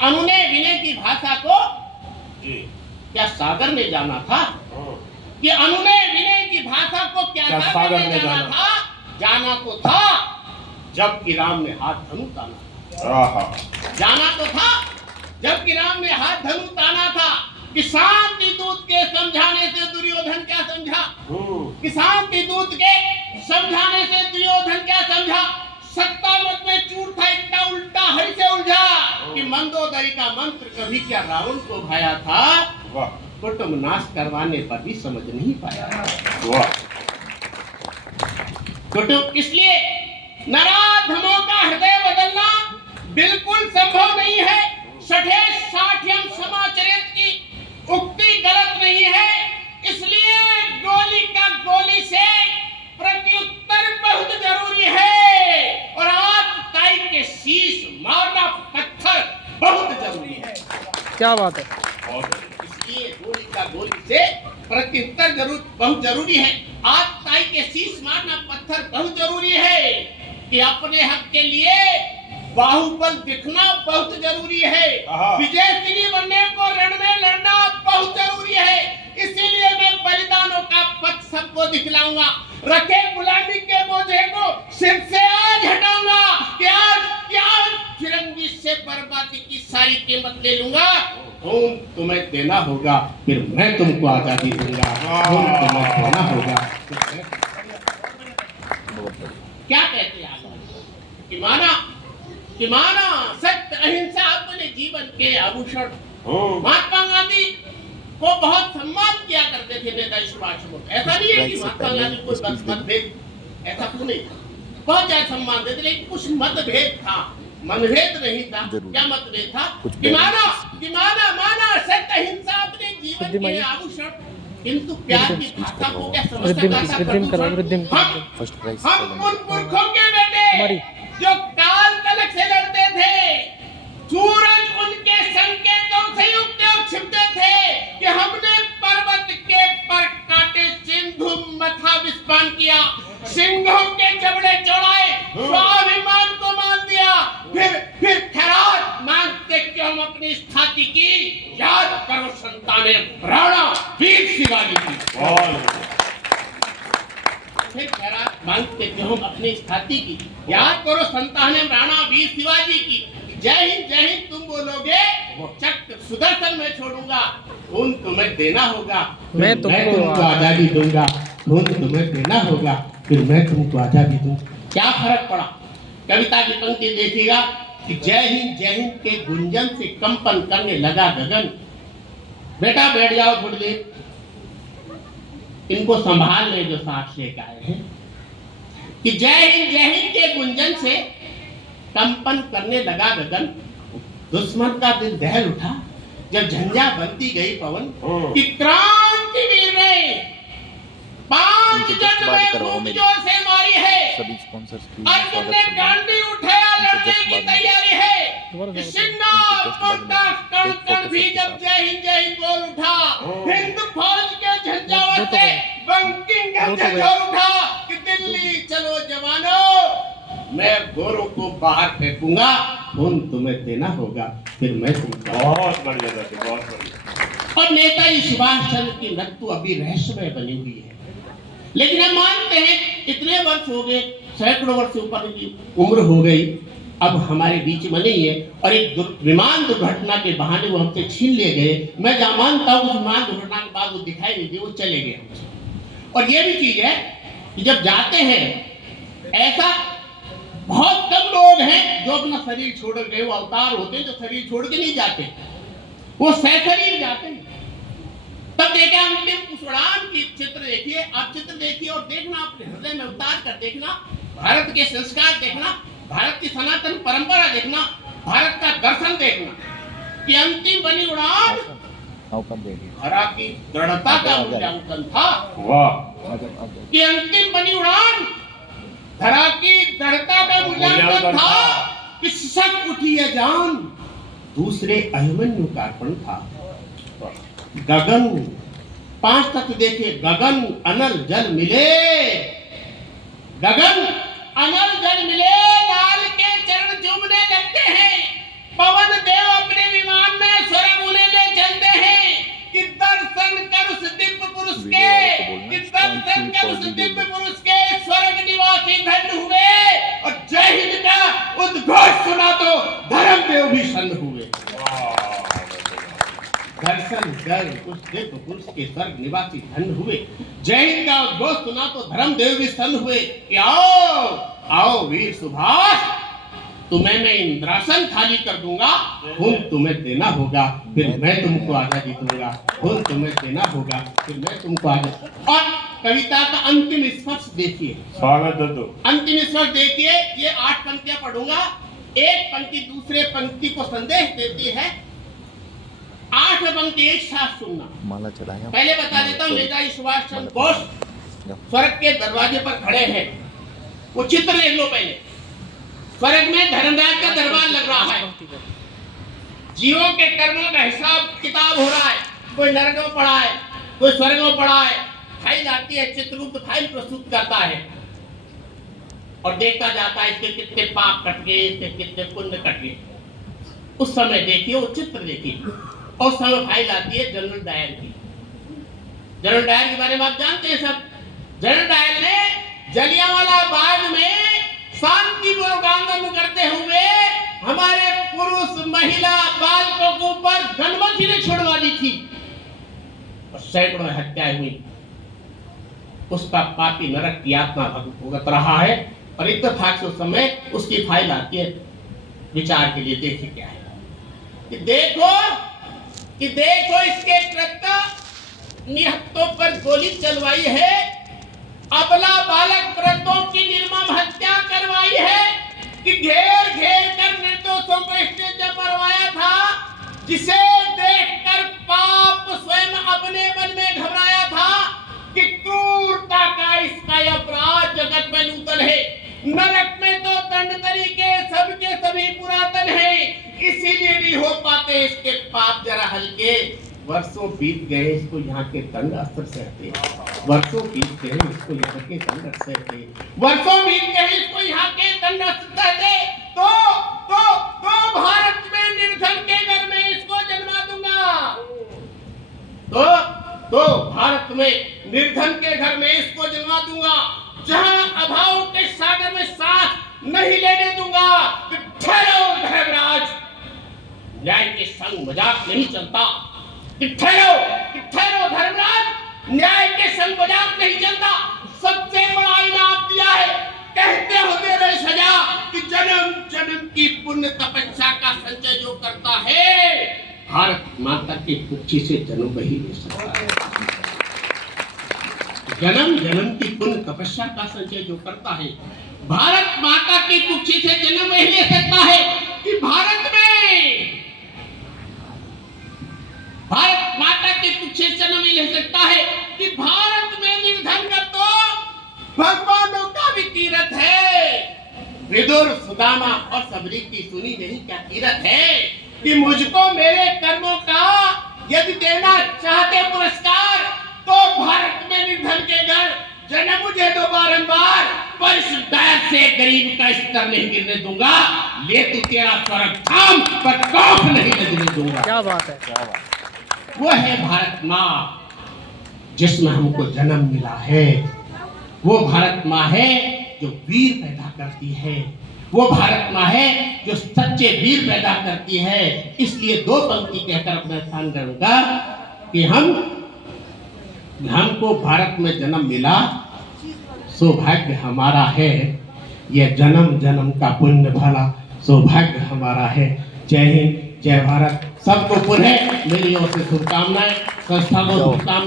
अनुनय विनय की भाषा को क्या सागर ने जाना था? कि अनुनय विनय की भाषा को क्या सागर ने जाना था? जाना तो था जबकि राम ने हाथ धनु ताना। जाना तो था जबकि राम ने हाथ धनु ताना था। कि शांति दूत के समझाने से दुर्योधन क्या समझा? कि शांति दूत के समझाने से दुर्योधन क्या समझा? सत्ता मत में चूर था, इतना उल्टा हरि से उलझा कि मंदोदरी का मंत्र कभी क्या रावण को भाया था? कुटुंब नाश करवाने पर भी समझ नहीं पाया। कुटुंब इसलिए नराधमों का हृदय बदलना बिल्कुल संभव नहीं है। छठे साठियम समाचरित की उक्ति गलत नहीं है। इसलिए गोली का गोली से प्रत्युत्तर बहुत जरूरी है और आतताई के शीश मारना पत्थर बहुत जरूरी है। क्या बात है। इसलिए गोली का गोली से प्रत्युत्तर बहुत जरूरी है। आतताई के शीश मारना पत्थर बहुत जरूरी है। कि अपने हक के लिए बाहुबल दिखना बहुत जरूरी है। विजयश्री बनने को रण में लड़ना बहुत जरूरी है। इसीलिए मैं बलिदानों का पथ सबको दिखलाऊंगा। रखे गुलामी के बोझे को सिर से आज हटाऊंगा। आज फिरंगी से बर्बादी की सारी कीमत ले लूंगा। खून तुम्हें देना होगा, फिर मैं तुमको आजादी दूंगा। खून तुम्हें देना होगा। क्या कहते हैं कि माना सत्य अहिंसा अपने जीवन के आभूषण। महात्मा गांधी को बहुत सम्मान किया करते थे नेताजी सुभाष चंद्र बोस। ऐसा नहीं है कि महात्मा गांधी को मतभेद ऐसा कुछ नहीं था, बहुत ज्यादा सम्मान देते, लेकिन कुछ मतभेद था, मनभेद नहीं था। क्या मतभेद था? कि माना सत्य अहिंसा अपने जीवन के आभूषण, किंतु प्यार की भाषा को क्या समझता? हम उन पुरखों के बेटे जो काल तलक से लड़ते थे, सूरज उनके संकेतों से उगते और छिपते थे। कि हमने पर्वत के पर काटे सिंधु मथा विस्पान किया, सिंहों के जबड़े चौड़ाए, स्वाभिमान को मान दिया, फिर खैरात मांगते कि हम अपनी स्थाति की याद करो संताने राणा वीर शिवाजी की। फिर खैरात मांगते कि हम अपनी स्थाति की याद करो संताने राणा वीर शिवाजी की। जय हिंद तुम बोलोगे चक्र सुदर्शन में छोड़ूंगा। खून तुम्हें देना होगा, मैं तुमको आजादी दूंगा। खून तुम्हें देना होगा, फिर मैं तुमको आजादी दूंगा। क्या फर्क पड़ा? कविता की पंक्ति देखिएगा कि जय हिंद के गुंजन से कंपन करने लगा गगन। बेटा बैठ जाओ थोड़ी देर, इनको संभाल ले जो साथ लेकर आए हैं। कि जय हिंद के गुंजन से कंपन करने लगा गगन। दुश्मन का दिल दहल उठा जब झंझा बनती गई पवन। कि क्रांतिवीर ने 5 जन में खूब जोर से मारी है। अर्जुन ने गांडी उठाया, लड़ने की तैयारी है। सिन्हा कण कण भी जब जय हिंद बोल उठा। हिंद फौज के झंझावात से बंकिम झंझोर उठा। कि दिल्ली चलो जवानों, मैं गोरों को बाहर फेंकूंगा। खून तुम्हें देना होगा, फिर मैं तुमको। बहुत बढ़िया, बहुत बढ़िया। और नेताजी सुभाष चंद्र की मृत्यु अभी रहस्यमय बनी हुई है, लेकिन हम मानते हैं इतने वर्ष हो गए, सैकड़ों वर्ष से ऊपर की उम्र हो गई, अब हमारे बीच में नहीं है। और एक विमान दुर्घटना के बहाने वो हमसे छीन ले गए। मैं जहाँ मानता हूँ उस विमान दुर्घटना के बाद वो दिखाई नहीं दिए, वो चले गए हमसे। और ये भी चीज है कि जब जाते हैं, ऐसा बहुत कम लोग हैं जो अपना शरीर छोड़ गए। वो अवतार होते हैं जो शरीर छोड़ के नहीं जाते, वो सशरीर जाते हैं। तब देखा अंतिम उड़ान की चित्र देखिए, आप चित्र देखिए और देखना, अपने हृदय में उतार कर देखना, भारत के संस्कार देखना, भारत की सनातन परंपरा देखना, भारत का दर्शन देखना। कि अंतिम बनी उड़ान हरा की दृढ़ता का मूल्यांकन था। कि अंतिम बनी उड़ान धरा की दृढ़ता का मूल्यांकन था। कि सक उठी है जान, दूसरे अभिमन्यु का अर्पण था। गगन 5 तत्व देखिए, गगन अनल जल मिले, गगन अनल जल मिले, लाल के चरण चूमने लगते हैं। पवन देव अपने संकल्प उस दिव्य पुरुष के स्वर्ग निवासी धन्य हुए, और जय हिंद का उद्घोष सुना तो धर्मदेव भी सन्न हुए। दर्शन कर उस दिव्य पुरुष के स्वर्ग निवासी धन्य हुए, जय हिंद का उद्घोष सुना तो धर्मदेव भी सन्न हुए। कि आओ आओ वीर सुभाष, तुम्हें मैं इंद्रासन खाली कर दूंगा, खून तुम्हें देना होगा, फिर मैं तुमको आजादी दूंगा, खून तुम्हें देना होगा, फिर मैं तुमको आजादी। और कविता का अंतिम स्पर्श देखिए, स्वागत है तो अंतिम स्पर्श देखिए। ये 8 पंक्तियां पढ़ूंगा, एक पंक्ति दूसरे पंक्ति को संदेश देती है। 8 पंक्ति एक साथ सुनना। माला चढ़ाया। पहले बता देता हूँ, नेताजी सुभाष चंद्र बोस स्वर्ग के दरवाजे पर खड़े हैं। वो चित्र देख लो पहले। स्वर्ग में धर्मराज का दरबार लग रहा है, जीवों के कर्मों का हिसाब किताब हो रहा है। कोई नरक में पड़ा है, कोई स्वर्ग में पड़ा है। फाइल आती है, चित्रगुप्त फाइल प्रस्तुत करता है और देखा जाता है इसके कितने पाप कट गए, इसके कितने पुण्य कट गए। उस समय देखिए, वो चित्र देखिए। और समय फाइल आती है जनरल डायर की। जनरल डायर के बारे में आप जानते हैं सब। जनरल डायर ने जलियांवाला बाग में शांतिपूर्वक आंदोलन करते हुए हमारे पुरुष, महिला, बालकों के ऊपर गनमत छुड़वा दी थी और सैकड़ों हत्याएं हुई। उसका पापी नरक की आत्मा भुगत रहा है। और इत्तेफाक से उस समय उसकी फाइल आती है विचार के लिए। देखिए क्या है कि देखो इसके कृत्य निहत्तों पर गोली चलवाई है, अबला बालक वृद्धों की निर्मम हत्या करवाई है, कि घेर घेर कर निर्दोषों को इसने जब मरवाया था, जिसे देखकर पाप स्वयं अपने मन में घबराया था कि क्रूरता का इसका अपराध जगत में नूतन है। नरक में तो दंड तरीके सबके सभी पुरातन है, इसीलिए नहीं हो पाते इसके पाप जरा हल्के। वर्षों बीत गए, इसको यहाँ के दंड अस्त्र सहते, वर्षों बीत गए, इसको यहाँ के दंड अस्त्र सहते, वर्षों बीत गए, इसको यहाँ के दंड अस्त्र सहते। तो भारत में निर्धन के घर में इसको जन्मा दूंगा। तो भारत में निर्धन के घर में इसको जन्मा दूंगा, जहां अभाव के सागर में सांस नहीं लेने दूंगा। ठहरो धर्मराज, न्याय के संग मजाक नहीं चलता। ठहरो धर्मराज, न्याय के संग मजाक नहीं चलता। सबसे बड़ा इनाम दिया है, कहते हो दे रहे सजा, कि जन्म जन्म की पुण्य तपस्या का संचय जो करता है, भारत माता की कुक्षी से जन्म ही ले सकता है। जन्म जन्म की पुण्य तपस्या का संचय जो करता है, भारत माता की कुक्षी से जन्म ही ले सकता है। कि भारत माता के कुक्षी से जन्म ही ले सकता है। कि भारत में निर्धन का तो भगवानों का भी तीरथ है। विदुर, सुदामा और सबरी की सुनी नहीं क्या तीरथ है, कि मुझको मेरे कर्मों का यदि देना चाहते पुरस्कार, तो भारत में निर्धन के घर जन्म मुझे दो बारंबार, पर इस दया से गरीब का स्तर नहीं गिरने दूंगा। ले तू तेरा स्वर्ग थाम, पर कौफ नहीं लगने दूंगा। क्या बात है, क्या बात। वो है भारत माँ जिसमें हमको जन्म मिला है। वो भारत माँ है जो वीर पैदा करती है। वो भारत माँ है जो सच्चे वीर पैदा करती है। इसलिए 2 पंक्ति कहकर अपना स्थान करूंगा कि हमको भारत में जन्म मिला, सौभाग्य हमारा है। यह जन्म जन्म का पुण्य भला सौभाग्य हमारा है। जय हिंद, जय भारत। सबको पुनः मेरी ओर से शुभकामनाएं, संस्था को शुभकामनाएं।